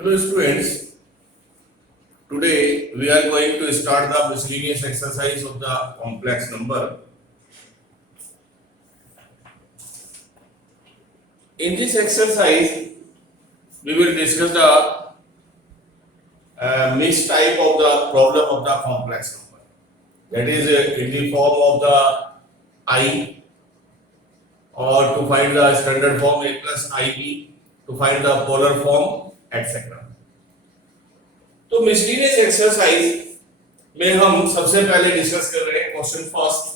Hello students, today we are going to start the miscellaneous exercise of the complex number. In this exercise, we will discuss the mixed type of the problem of the complex number. That is in the form of the I, or to find the standard form a plus ib, to find the polar form, etc. तो miscellaneous exercise में हम सबसे पहले discuss कर रहे हैं question first.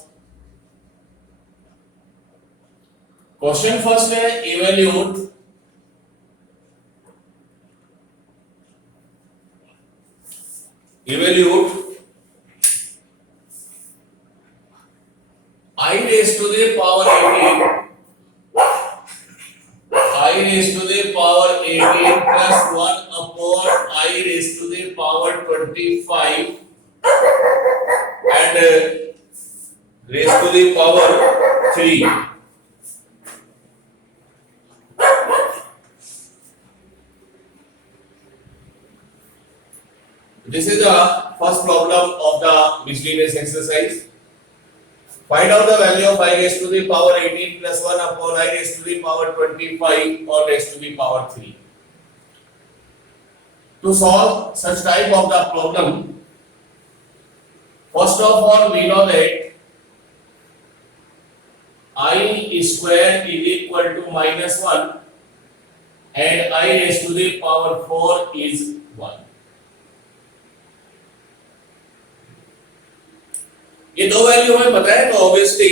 Question first है evaluate I raised to the power 18 plus 1 upon I raised to the power 25 and raised to the power 3. This is the first problem of the miscellaneous exercise. Find out the value of I raised to the power 18 plus 1 upon I raised to the power 25 or raised to the power 3. To solve such type of the problem, first of all we know that I square is equal to minus 1 and I raised to the power 4 is 1. ये दो value हमें पता है, तो obviously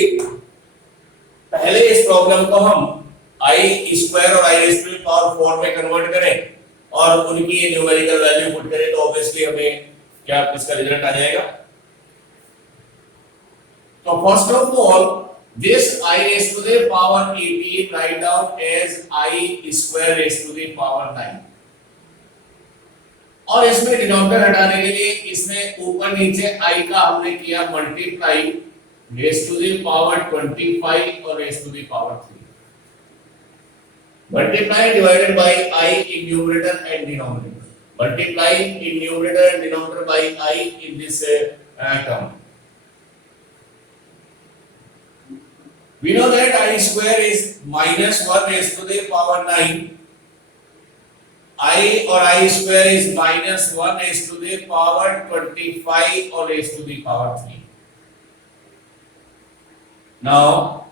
पहले इस problem को हम आई स्क्वायर और आई रेज़ टू द पावर 4 में कन्वर्ट करें और उनकी ये न्यूमेरिकल वैल्यू पुट करें, तो ऑब्वियसली हमें क्या इसका रिजल्ट आ जाएगा। तो first of all this i raise to the power 18 write down as i square raise to the power 9 और इसमें डिनोमिनेटर हटाने के लिए इसमें ऊपर नीचे i का हमने किया multiply raise to the power 25 और raise to the power 3 multiply divided by I in numerator and denominator, multiply in numerator and denominator by I in this term. We know that I square is minus 1 raised to the power 9. I or I square is minus 1 raised to the power 25 or raised to the power 3. Now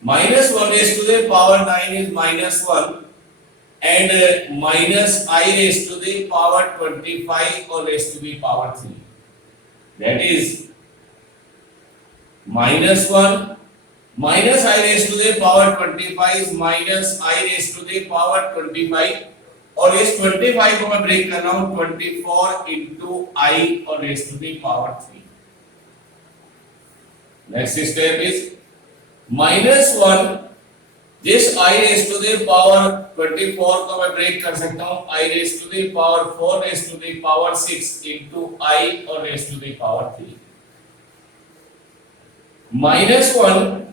minus 1 raised to the power 9 is minus 1 and minus I raised to the power 25 or raised to the power 3. That is minus 1 minus I raised to the power 25 is minus I raised to the power 25 और इस 25 को मैं break कर रहा हूं 24 into I और raised to the power 3. Next step is minus 1 this I raised to the power 24 को मैं ब्रेक कर सकता हूं I raised to the power 4 raised to the power 6 into I और raised to the power 3. Minus 1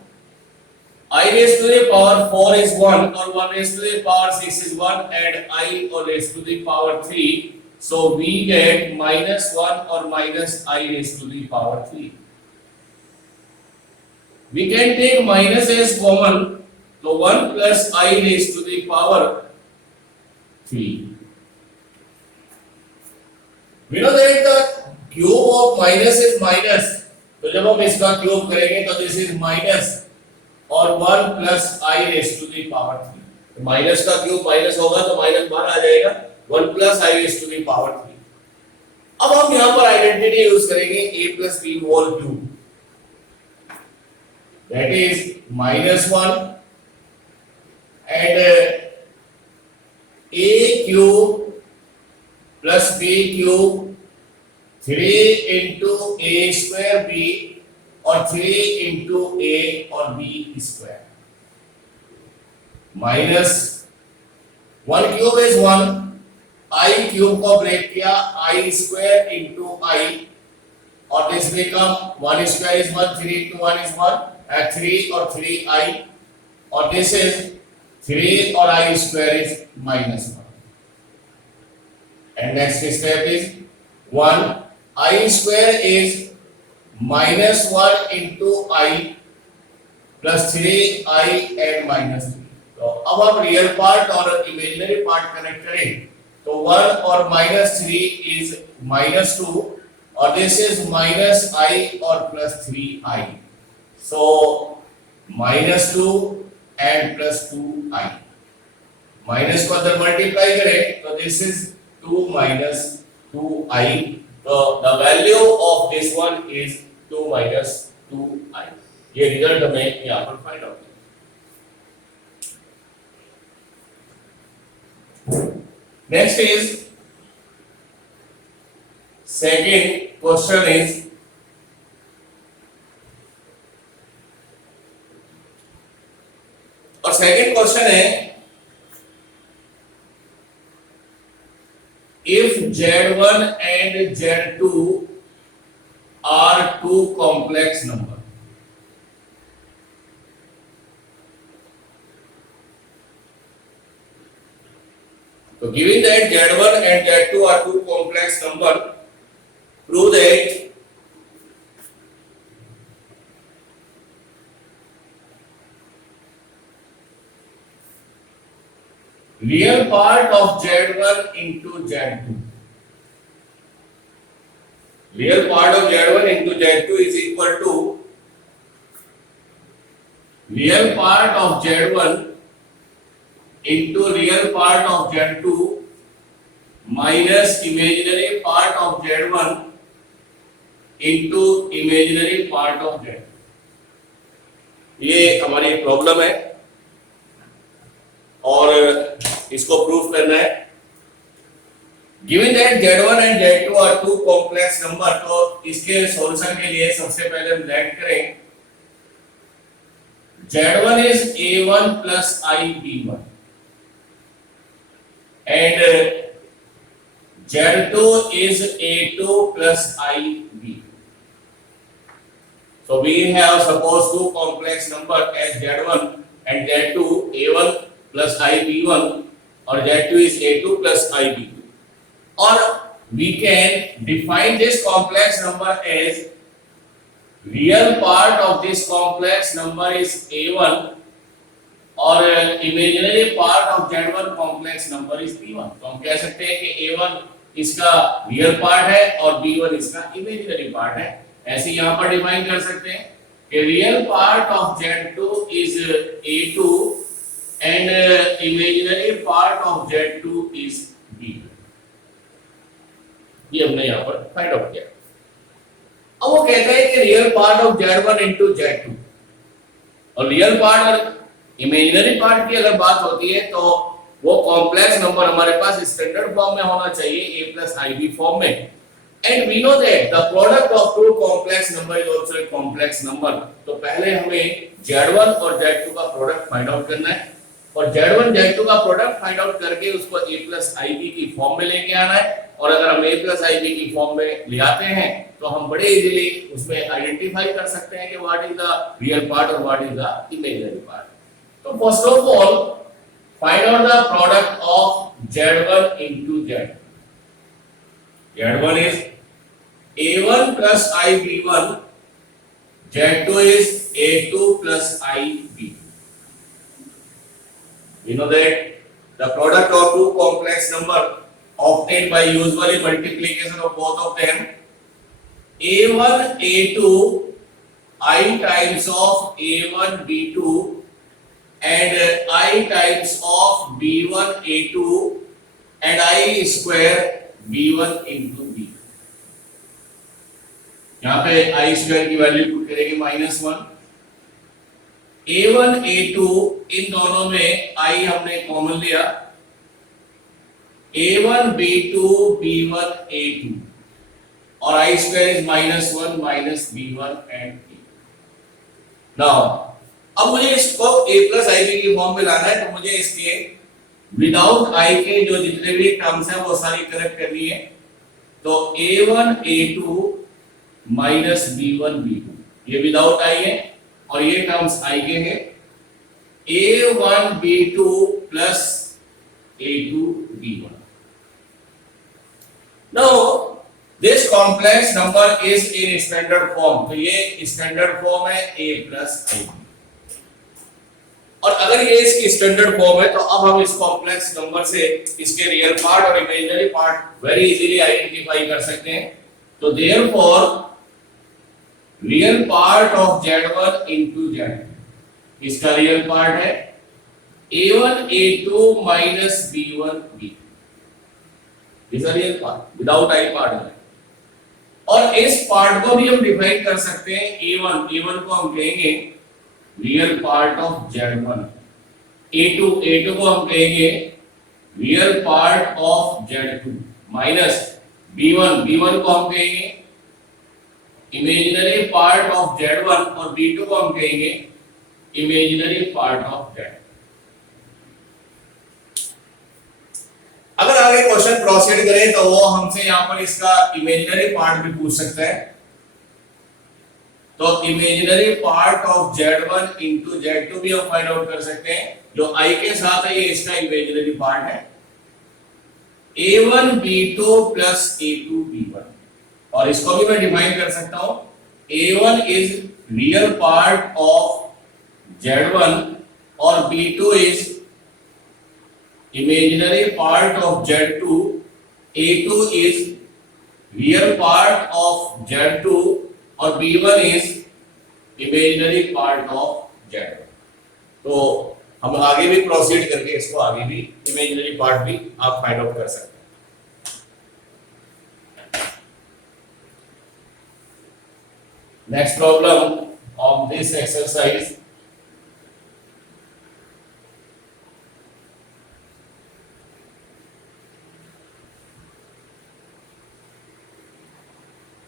I raised to the power 4 is 1 or 1 raised to the power 6 is 1 and I or raised to the power 3. So we get minus 1 or minus I raised to the power 3. We can take minus as common, so 1 plus I raised to the power 3. We know that the cube of minus is minus, तो जब हम इसका cube करेंगे तो this is minus और 1 plus I raised to the power 3. तो minus का cube minus होगा तो माइनस बाहर आ जाएगा 1 plus I raised to the power 3. अब हम यहाँ पर आइडेंटिटी यूज करेंगे a plus b whole cube. That is minus 1 and a cube plus b cube 3 into a square b or 3 into a or b square minus 1 cube is 1 I cube को break किया I square into I और this become 1 square is 1 3 into 1 is 1 3 or 3i और this is 3 और I square is minus 1. and next step is 1. I square is minus 1 into I plus 3I and minus 3. तो अब हम real part और imaginary part connect करें तो 1 और minus 3 is minus 2 और this is minus I और plus 3I. So minus 2 and plus 2I. Minus को अंदर मल्टीप्लाई करें तो दिस इज 2 minus 2I. तो the value of this one is 2 minus 2I. ये रिजल्ट हमें यहाँ पर फाइंड आउट है. Next is second question is और सेकंड क्वेश्चन है if Z1 and Z2 are two complex number. So given that Z1 and Z2 are two complex number, prove that real part of Z1 into Z2. Real part of Z1 into Z2 is equal to real part of Z1 into real part of Z2 minus imaginary part of Z1 into imaginary part of Z2. ये हमारी problem है और इसको proof करना है. Given that Z1 and Z2 are two complex number, तो इसके solution के लिए सबसे पहले हम लेट करें Z1 is A1 plus IB1 and Z2 is A2 plus IB. So we have suppose two complex number as Z1 and Z2, A1 plus IB1 और Z2 is A2 plus IB2. Or we can define this complex number as real part of this complex number is A1 और imaginary part of Z1 complex number is B1. तो हम कह सकते हैं कि A1 इसका real part है और B1 इसका imaginary part है. ऐसे यहाँ पर डिफाइन कर सकते हैं कि real part of Z2 is A2 and imaginary part of Z2 is B2. ये हमने यहाँ पर फाइंड आउट किया. अब वो कहता है कि real part of Z1 into Z2 और रियल पार्ट और इमेजिनरी पार्ट की अगर बात होती है तो वो कॉम्प्लेक्स नंबर हमारे पास स्टैंडर्ड फॉर्म में होना चाहिए A plus IB फॉर्म में. And we know that the product of two complex number is also a complex number. तो पहले हमें Z1 और Z2 का प्रोडक्ट फाइंड आउट करना है और Z1 Z2 का प्रोडक्ट फाइंड आउट करके उसको A plus IB की फॉर्म में लेके आना है. और अगर हम A plus IB की फॉर्म में ले आते हैं तो हम बड़े इजीली उसमें आइडेंटिफाई कर सकते हैं कि what is the real part और what is the imaginary part. तो first of all find out the product of Z1 into Z2. Z1 is A1 plus IB1, Z2 is A2 plus IB2. You know that the product of two complex number obtained by usually multiplication of both of them, A1 A2 I times of A1 B2 and I times of B1 A2 and I square B1 into B. यहाँ पे I square की value put करेंगे -1. A1 A2 इन दोनों में I हमने common लिया. A1 B2 B1 A2 और I square is -1 minus B1 and B. Now अब मुझे इसको A plus IB की फॉर्म में लाना है तो मुझे इसके विदाउट I के जो जितने भी टर्म्स हैं वो सारी करेक्ट करनी है. तो A1 A2 minus B1 B2 ये विदाउट I है और ये टर्म्स I के हैं. A1 B2 plus A2 B1 Now this complex number is in standard form, तो ये स्टैंडर्ड फॉर्म है a plus ib। और अगर ये इसकी स्टैंडर्ड फॉर्म है तो अब हम इस कॉम्प्लेक्स नंबर से इसके रियल पार्ट और imaginary part very easily identify कर सकते हैं। तो therefore real part of z1 into z2, इसका रियल पार्ट है a1 a2 minus b1 b2, this are real part without i part में। और इस पार्ट को भी हम डिफाइन कर सकते हैं a1 को हम कहेंगे real part of z1, a2 को हम कहेंगे real part of z2 minus b1 को हम कहेंगे इमेजिनरी पार्ट ऑफ z1 और b2 को हम कहेंगे इमेजिनरी पार्ट ऑफ z। अगर आगे क्वेश्चन प्रोसीड करें तो वो हमसे यहाँ पर इसका इमेजिनरी पार्ट भी पूछ सकता है। तो imaginary part of z1 into z2 भी हम फाइंड आउट कर सकते हैं। जो i के साथ है ये इसका इमेजिनरी पार्ट है a1 b2 plus a2 b1, और इसको भी मैं डिफाइन कर सकता हूं a1 is real part of z1 और b2 is imaginary part of z2, a2 is real part of z2 और b1 is imaginary part of z1। तो हम आगे भी प्रोसीड करके इसको आगे भी इमेजिनरी पार्ट भी आप फाइंड आउट कर सकते हैं। Next problem of this exercise,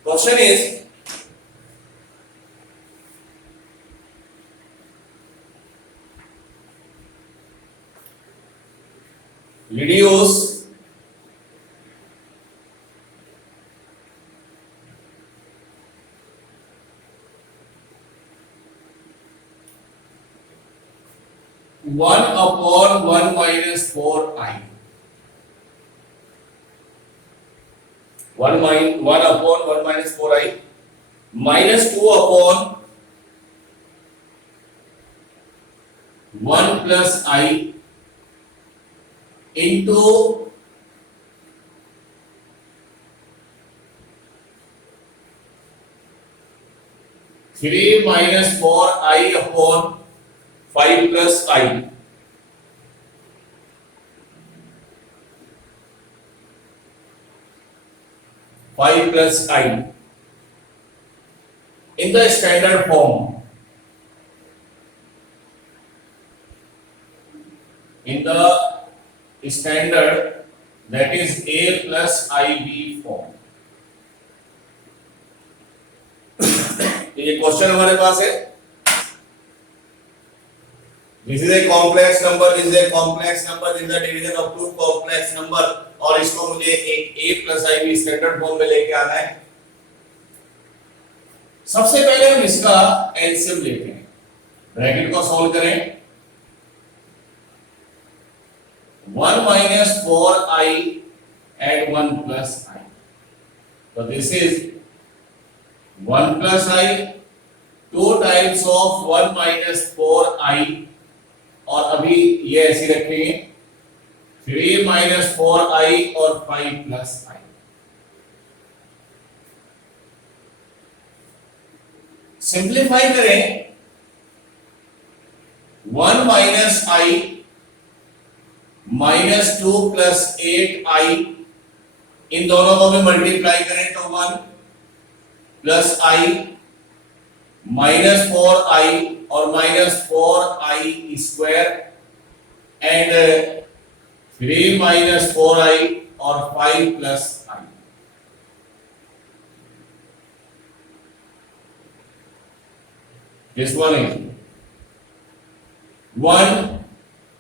question is reduce one upon 1 minus 4i, 1 upon 1 minus 4i minus 2 upon 1 plus I into 3 minus 4i upon 5 plus I, plus I in the standard form, in the standard that is a plus ib form। ये question हमारे पास है, this is a complex number, this is a complex number in the division of two complex number, और इसको मुझे एक a plus ib standard form में लेके आना है। सबसे पहले हम इसका एलसीएम लेते हैं, ब्रैकेट को सॉल्व करें 1 minus 4i and 1 plus I, so this is 1 plus I, 2 times of 1 minus 4i, और अभी ये ऐसे रखेंगे 3 minus 4i और 5 plus I। सिंप्लीफाई करें 1 minus I minus 2 plus 8i, इन दोनों को भी मल्टीप्लाई करें तो 1 plus I minus 4i और minus 4i square and 3 minus 4i और 5 plus I। This one is 1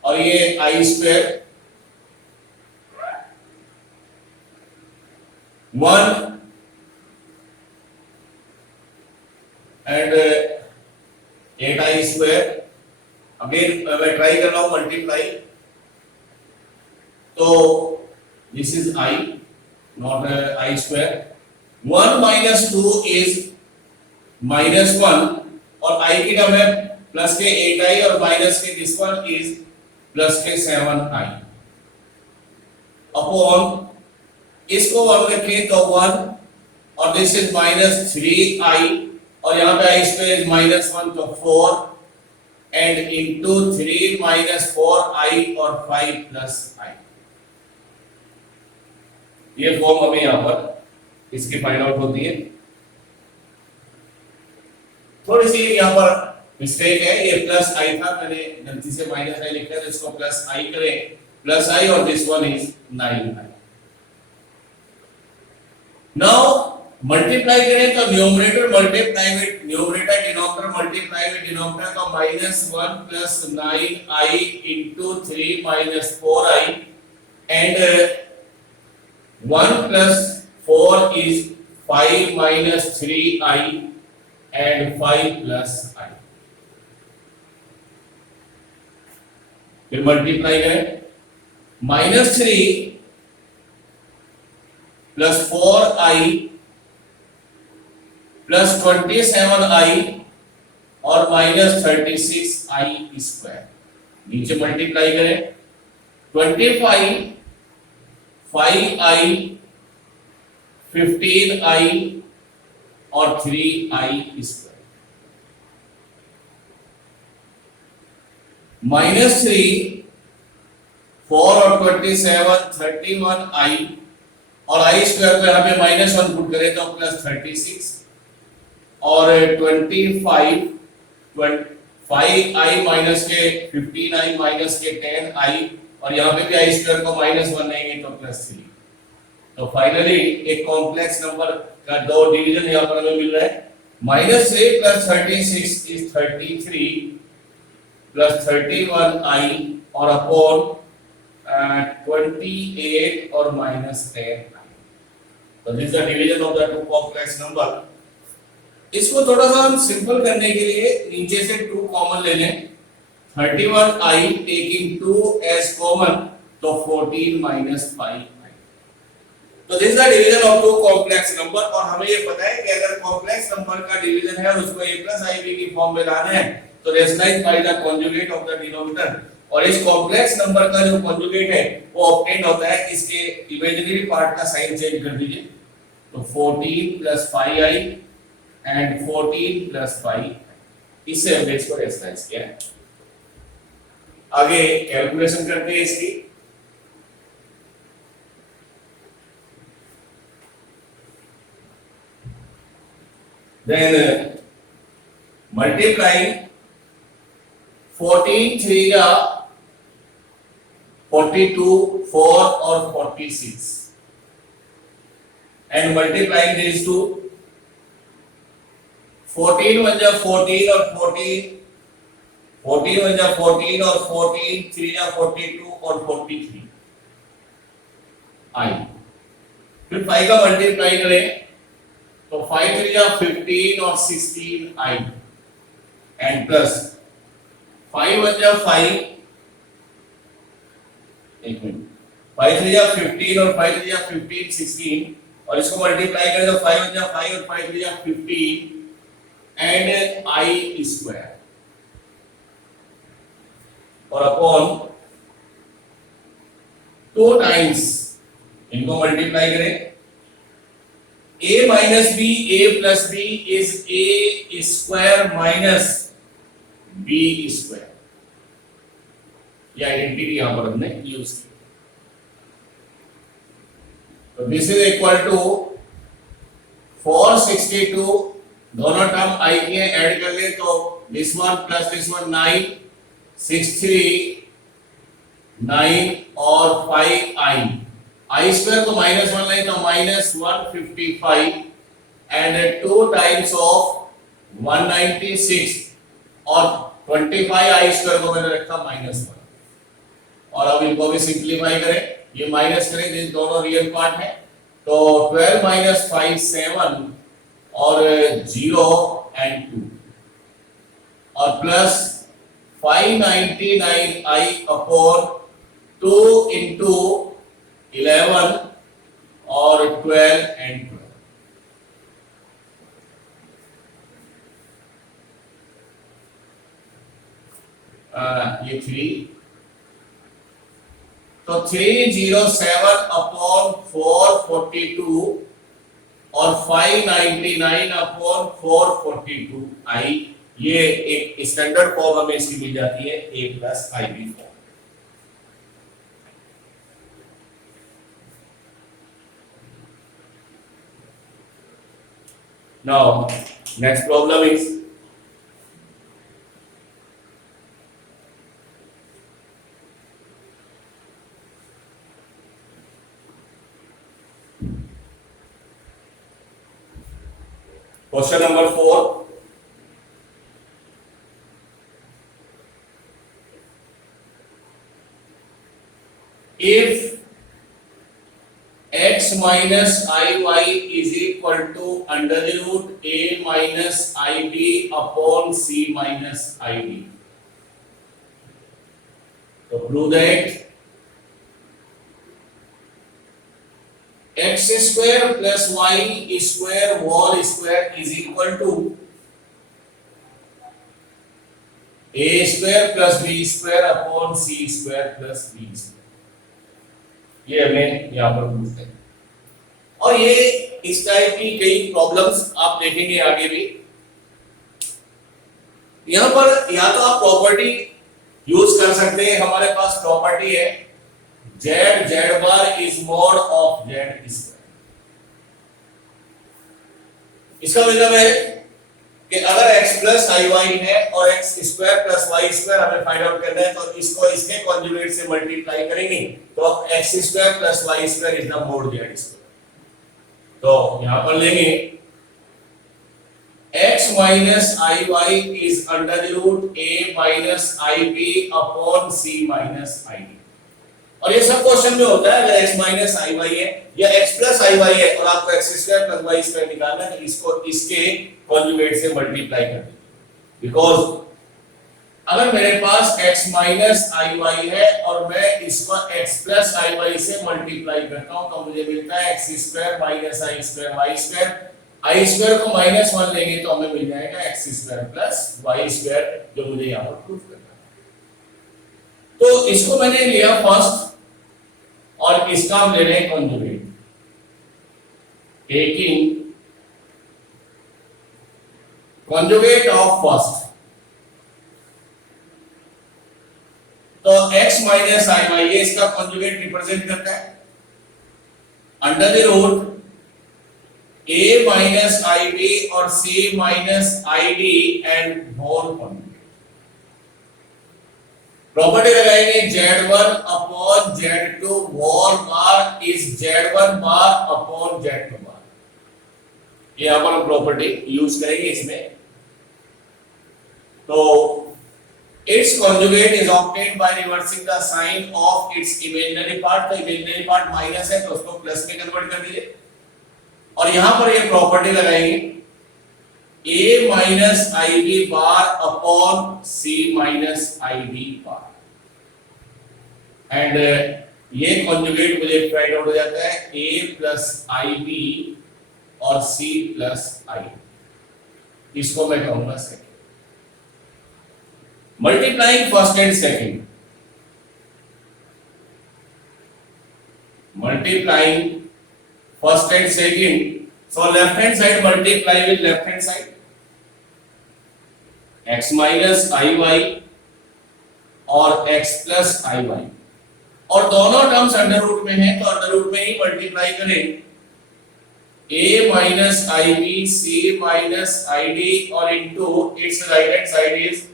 और ये I square 1 and 8i square, again मैं ट्राई कर रहा हूं मल्टीप्लाई, तो this is I not I square. 1 minus 2 is minus 1 और I की टर्म है प्लस के 8i और माइनस के दिस वन इज प्लस के 7i अपॉन इसको 1 रखें तो 1 और दिस इज माइनस 3i और यहाँ पे i स्क्वायर इज माइनस 1 तो 4 एंड इनटू 3 माइनस 4i और 5 प्लस i। ये फॉर्म हमें यहाँ पर इसकी फाइंड आउट होती है। थोड़ी सी यहाँ पर मिस्टेक है, ये प्लस i था, मैंने गलती से माइनस i लिखा है, तो इसको प्लस i करें, प्लस i और this one is 9i। Now multiply करें तो numerator multiply with numerator, denominator multiply with denominator, तो minus 1 plus 9i into 3 minus 4i and 1 plus 4 is 5 minus 3i and 5 plus i। फिर multiply करें, minus 3 plus 4i plus 27i और minus 36i square. नीचे multiply करें, 25 5i 15i और 3i square minus 3 4 और 27 31i और i square को यहाँ पे माइनस 1 पुट करें तो प्लस 36 और 25 5i माइनस के 15i माइनस के 10i और यहाँ पे भी i स्क्वायर को माइनस 1 लेंगे तो प्लस 3। तो फाइनली एक कॉम्प्लेक्स नंबर का दो डिवीजन यहाँ पर हमें मिल रहा है, minus 3 plus 36 is 33 plus 31i और अपॉन 28 और माइनस 10। तो this is the division of the two complex number. इसको थोड़ा सा हम सिंपल करने के लिए नीचे से 2 कॉमन ले लें, 31i टेकिंग 2 एज कॉमन तो 14 माइनस 5i। तो this is the division of two complex number. और हमें ये पता है कि अगर कॉम्प्लेक्स नंबर का डिवीजन है उसको a प्लस ib की फॉर्म में लाना है तो rationalise by the conjugate of the denominator, और इस कॉम्प्लेक्स नंबर का जो कॉन्जुगेट है वो ऑब्टेन होता है, इसके इमेजिनरी पार्ट का साइन चेंज कर दीजिए, तो 14 प्लस 5i एंड 14 प्लस 5, इससे हमने इसको रेशनलाइज किया है। आगे कैलकुलेशन करते हैं इसकी। देन मल्टीप्लाइंग 14 3 या 42 4 और 46 एंड मल्टीप्लाइंग दिस टू 14 1 जा 14 और 14 14 1 जा 14 और 14 3 जा 42 और 43 आई। फिर 5 का मल्टीप्लाई करें तो 5 3 जा 15 और 16 आई एंड प्लस 5 1 जा 5, एक मिनट, 5 3 जा 15 और 5 3 जा 15 16 और इसको मल्टीप्लाई करें तो 5 1 जा 5 और 5 3 जा 15 एंड i स्क्वायर और अपॉन 2 टाइम्स इनको मल्टीप्लाई करें, a minus b a plus b is a square minus b square. ये आइडेंटिटी यहां पर हमने यूज की। तो दिस इज इक्वल टू 462, दोनों टर्म i के ऐड कर ले तो this one plus this one 9 63 9 और 5i, i स्क्वायर को माइनस 1 ले तो माइनस 155 एंड 2 टाइम्स ऑफ 196 और 25i स्क्वायर को मैंने रखा माइनस 1 और अब इनको भी सिंपलीफाई करें, ये माइनस करें, ये दोनों रियल पार्ट है तो 12 माइनस 5 7 और 0 एंड 2 और प्लस 599i अपॉन 2 इंटू 11 और 12 and 12। ये 3, तो 307 अपॉन 442 और 599 अपॉन 442 आई, ये एक स्टैंडर्ड फॉर्म हमें इसकी मिल जाती है a plus i b form. Now, next problem is question number 4. If x minus iy is equal to under the root a minus ib upon c minus id, so prove that x square plus y square whole square is equal to a square plus b square upon c square plus b square। ये हमें यहाँ पर पूछते हैं, और ये इस type की कई प्रॉब्लम्स आप देखेंगे आगे भी। यहाँ पर या तो आप प्रॉपर्टी यूज कर सकते हैं, हमारे पास प्रॉपर्टी है z bar is mod of z square. इसका मतलब है कि अगर x प्लस आई वाई है और x square plus Y square हमें फाइंड आउट करना है, तो इसको इसके कॉन्जुगेट से मल्टीप्लाई करेंगे तो x square plus Y square is the mod z square. तो यहां पर लेंगे x minus i y is under the root a minus i b upon c minus i d. और ये सब क्वेश्चन में होता है, अगर x माइनस आई वाई है या x प्लस आई वाई है और आपको x square plus Y square निकालना है, तो इसको इसके कॉन्जुगेट से मल्टीप्लाई कर दीजिए। बिकॉज अगर मेरे पास x माइनस आई वाई है और मैं इसको x प्लस आई वाई से मल्टीप्लाई करता हूं, तो मुझे मिलता है x square minus i square y square. I square को -1 लेंगे तो हमें मिल जाएगा x square plus Y square, जो मुझे यहां पर प्रूफ करना है। तो इसको मैंने लिया फर्स्ट और इसका हम ले रहे हैं conjugate, taking conjugate of first. तो x माइनस आई वाई ये इसका कॉन्जुगेट रिप्रेजेंट करता है under the root a minus i b और c minus i d and whole conjugate. Property लगाएंगे z1 upon z2 whole bar is z1 bar upon z2 bar. ये यहां पर हम प्रॉपर्टी यूज करेंगे इसमें। तो its conjugate is obtained by reversing the sign of its imaginary part। तो imaginary part minus है तो उसको प्लस में कन्वर्ट कर दीजिए, और यहां पर ये प्रॉपर्टी लगाएंगे a minus i b bar upon c minus i d bar, and ये कॉन्जुगेट मुझे फाइंड आउट हो जाता है a प्लस आई बी और c प्लस आई। इसको मैं कहूंगा second. Multiplying first and second, multiplying first and second, so left hand side multiply with left hand side, x minus iy और x plus iy, और दोनों terms under root में हैं तो अंडर रूट में ही मल्टीप्लाई करें। a minus ib c minus id और into its right hand side is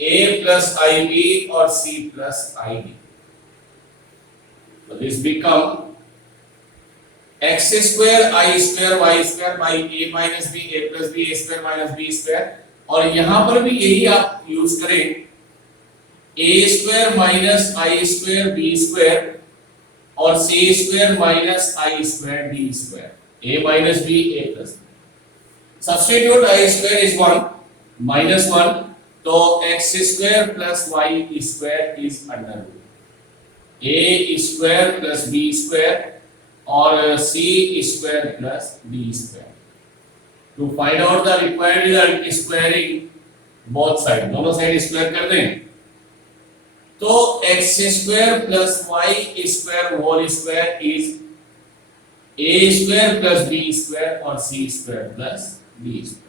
a plus ib और c plus id। So this become x square I square y square by a minus b a plus b a square minus b square, और यहां पर भी यही आप use करें a square minus I square b square और c square minus I square d square, a minus b a plus b। Substitute I square is 1 minus 1, तो x square plus y square is under root a square plus b square और C square plus D square. To find out the required result squaring both side, दोनों side square कर दें तो X square plus Y square whole square is A square plus B square और C square plus D square.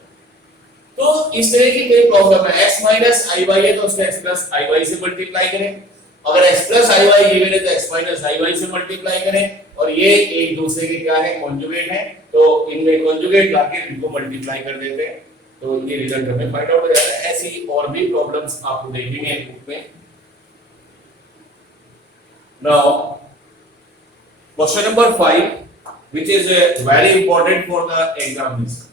तो इस तरह की कोई प्रॉब्लम है, x माइनस आई वाई है तो उसको x प्लस आई वाई से मल्टीप्लाई करें, अगर x plus i Y given है तो x माइनस आई वाई से मल्टीप्लाई करें, और ये एक दूसरे के क्या है, कॉन्जुगेट है, तो इनमें कॉन्जुगेट लाके इनको मल्टीप्लाई कर देते हैं तो ये रिजल्ट हमें फाइंड आउट हो जाता है। ऐसी और भी प्रॉब्लम्स आपको देखेंगे बुक में। Now question number 5 which is very important for the examination.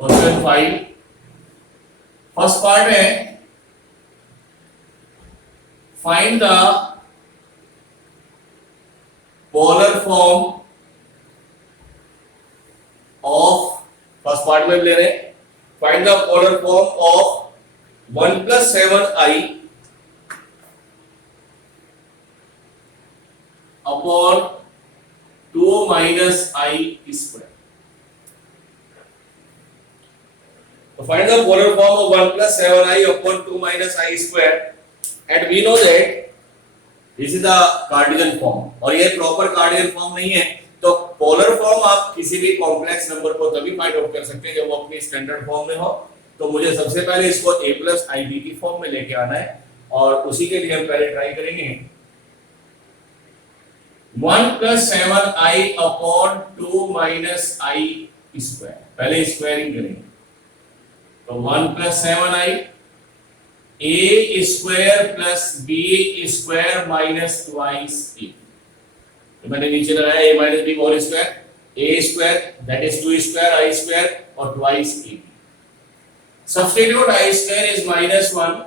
Question 5 first part है find the polar form of, first part में ले रहे हैं find the polar form of 1 plus 7i upon 2 minus I square. So find the polar form of 1 plus 7i upon 2 minus I square, and we know that this is the Cartesian form और ये proper Cartesian form नहीं है, तो polar form आप किसी भी complex number को तभी find out कर सकते हैं जब वो अपनी standard form में हो। तो मुझे सबसे पहले इसको a plus ib की form में लेके आना है और उसी के लिए हम पहले ट्राई करेंगे 1 plus 7i upon 2 minus I square, पहले स्क्वायरिंग करेंगे तो 1 plus 7i a square plus b square minus twice a, तो मैंने नीचे लगाया a minus b whole square, a square that is 2 square I square और twice a, substitute I square is -1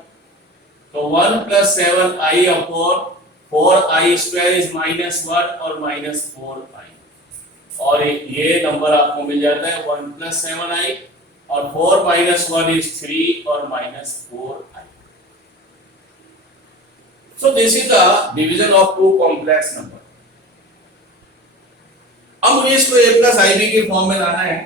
तो 1 plus 7i upon 4i square is -1 और -4i, और ये number आपको मिल जाता है 1 plus 7i और 4 minus 1 is 3 और -4i. So this is the division of two complex number. अब मुझे इसको a plus ib के फॉर्म में लाना है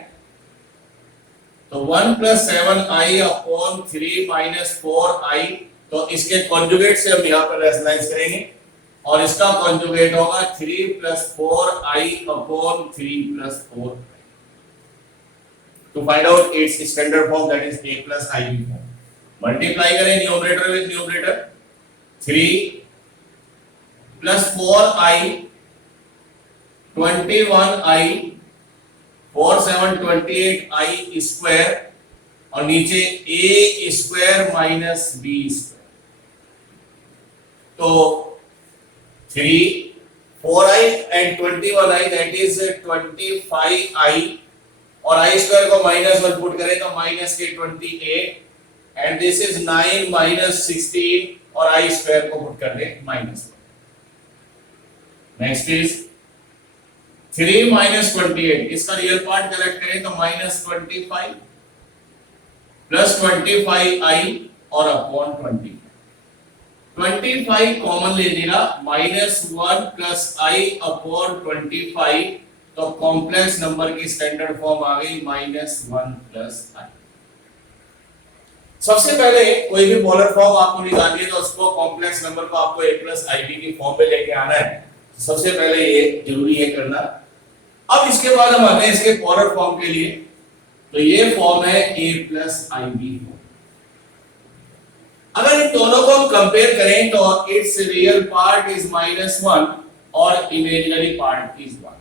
तो 1 plus 7i upon 3 minus 4i, तो इसके कॉन्जुगेट से हम यहाँ पर रैशनलाइज करेंगे और इसका कॉन्जुगेट होगा 3 plus 4i upon 3 plus 4i. To find out its standard form, that is a plus ib form. Multiply करें numerator with numerator, 3 plus 4i 21i 4 7 28i square और नीचे a square minus b square, तो 3 4i and 21i that is 25i और i square को -1 put करें तो minus के 28 and this is 9 minus 16 और i स्क्वायर को पुट कर दें -1। नेक्स्ट इज 3 minus 28, इसका रियल पार्ट कलेक्ट करें तो -25 प्लस 25i और अपॉन 25 कॉमन ले लेना -1 प्लस i अपॉन 25, तो कॉम्प्लेक्स नंबर की स्टैंडर्ड फॉर्म आ गई -1 प्लस i। सबसे पहले कोई भी पोलर फॉर्म आपको निकालनी है तो उसको कॉम्प्लेक्स नंबर को आपको a प्लस ib की फॉर्म में लेके आना है, सबसे पहले ये जरूरी है करना। अब इसके बाद हम आते हैं इसके पोलर फॉर्म के लिए, तो ये फॉर्म है a प्लस ib। अगर इन दोनों को हम कंपेयर करें तो इट्स रियल पार्ट इज -1 और इमेजिनरी पार्ट इज 1,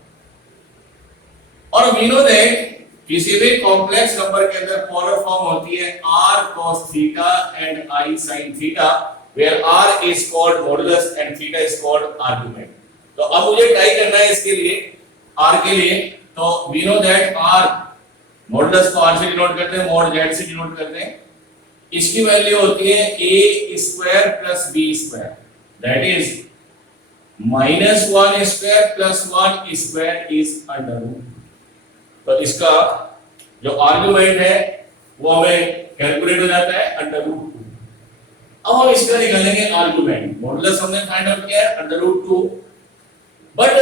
और वी नो दैट किसी भी कॉम्प्लेक्स नंबर के अंदर पोलर फॉर्म होती है r cos theta and i sin theta, where r is called modulus and theta is called argument. तो अब मुझे ट्राई करना है इसके लिए r के लिए, तो we know that r modulus को r से डिनोट करते हैं, मॉड z से डिनोट करते हैं, इसकी वैल्यू होती है a square plus b square, that is -1 square plus 1 square is under root. तो इसका जो आर्गुमेंट है वो हमें कैलकुलेट हो जाता है अंडर रूट 2। अब हम इसका निकालेंगे आर्गुमेंट, मॉडुलस हमने फाइंड आउट किया है अंडर रूट 2, बट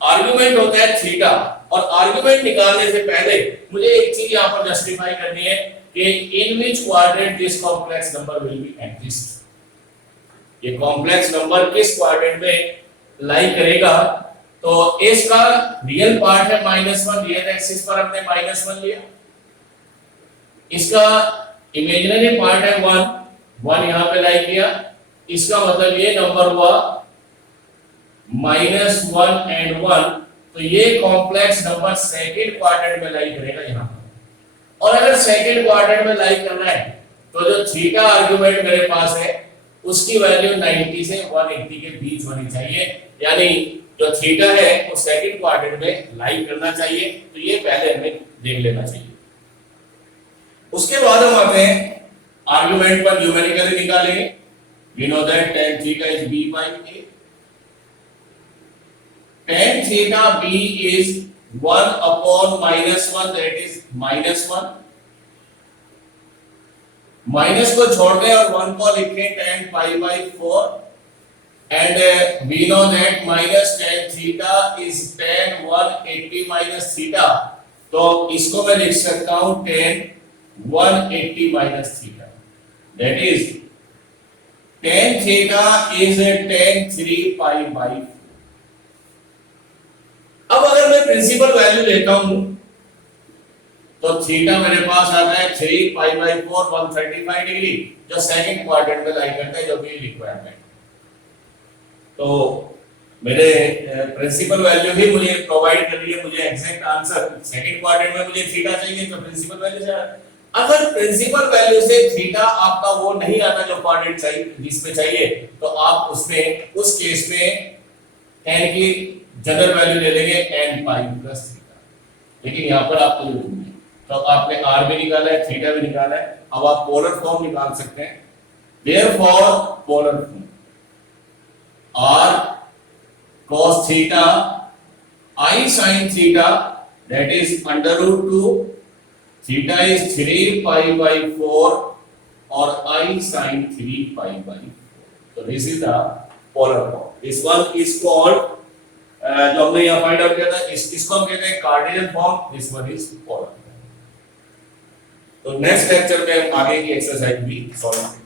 आर्गुमेंट होता है थीटा, और आर्गुमेंट निकालने से पहले मुझे एक चीज यहाँ पर जस्टिफाई करनी है कि in which quadrant this complex number will be exist. ये कॉम्प्लेक्स नंबर किस क्वाड्रेंट में लाई करेगा। तो इसका रियल पार्ट है -1, रियल एक्सिस पर हमने -1 लिया। इसका इमेजिनरी पार्ट है 1 यहां पे लाई किया। इसका मतलब ये नंबर हुआ -1 एंड 1, तो ये कॉम्प्लेक्स नंबर सेकंड क्वाड्रेंट में लाई करेगा यहां पर। और अगर सेकंड क्वाड्रेंट में लाई करना है तो जो थीटा आर्गुमेंट मेरे पास है उसकी वैल्यू 90 से 180 के बीच होनी चाहिए, यानी जो थीटा है वो सेकंड क्वाड्रेंट में लाई करना चाहिए। तो ये पहले हमें देख लेना चाहिए। उसके बाद हम आते हैं आर्गुमेंट पर न्यूमेरिकली निकालेंगे। We know that tan theta is b by a. Tan theta b is 1 upon -1, that is -1। Minus को छोड़ दें और 1 को लिखें tan pi by 4, and we know that minus tan theta is tan 180 minus theta, तो इसको मैं लिख सकता हूं tan 180 minus theta, that is tan theta is tan 3 pi by 4। अब अगर मैं प्रिंसिपल वैल्यू लेता हूं तो थीटा मेरे पास आता है 3 पाई बाई 4 135 डिग्री, जो सेकंड क्वाड्रेंट में लाई करता है, जो भी रिक्वायरमेंट। तो मेरे प्रिंसिपल वैल्यू भी मुझे प्रोवाइड कर रही है, मुझे एग्जैक्ट आंसर सेकंड क्वाड्रेंट में मुझे थीटा चाहिए, तो प्रिंसिपल वैल्यू से अगर प्रिंसिपल वैल्यू से थीटा आपका वो नहीं आता जो क्वाड्रेंट चाहिए जिसमें चाहिए, तो आप उसमें उस केस में tan की जनरल वैल्यू ले लेंगे n पाई प्लस थीटा, लेकिन यहाँ पर आपको जरूरत नहीं। तो आपने r भी निकाला है, थीटा भी निकाला है, अब आप पोलर फॉर्म निकाल सकते हैं। Therefore polar form r cos theta I sin theta, that is √2, theta is 3 pi by 4 और I sin 3 pi by 4। So this is the polar form. This one is called जो हमने यहाँ find out किया था, इसको हम कहते हैं Cartesian form, this one is polar. तो नेक्स्ट लेक्चर में हम आगे की एक्सरसाइज भी सॉल्व करेंगे।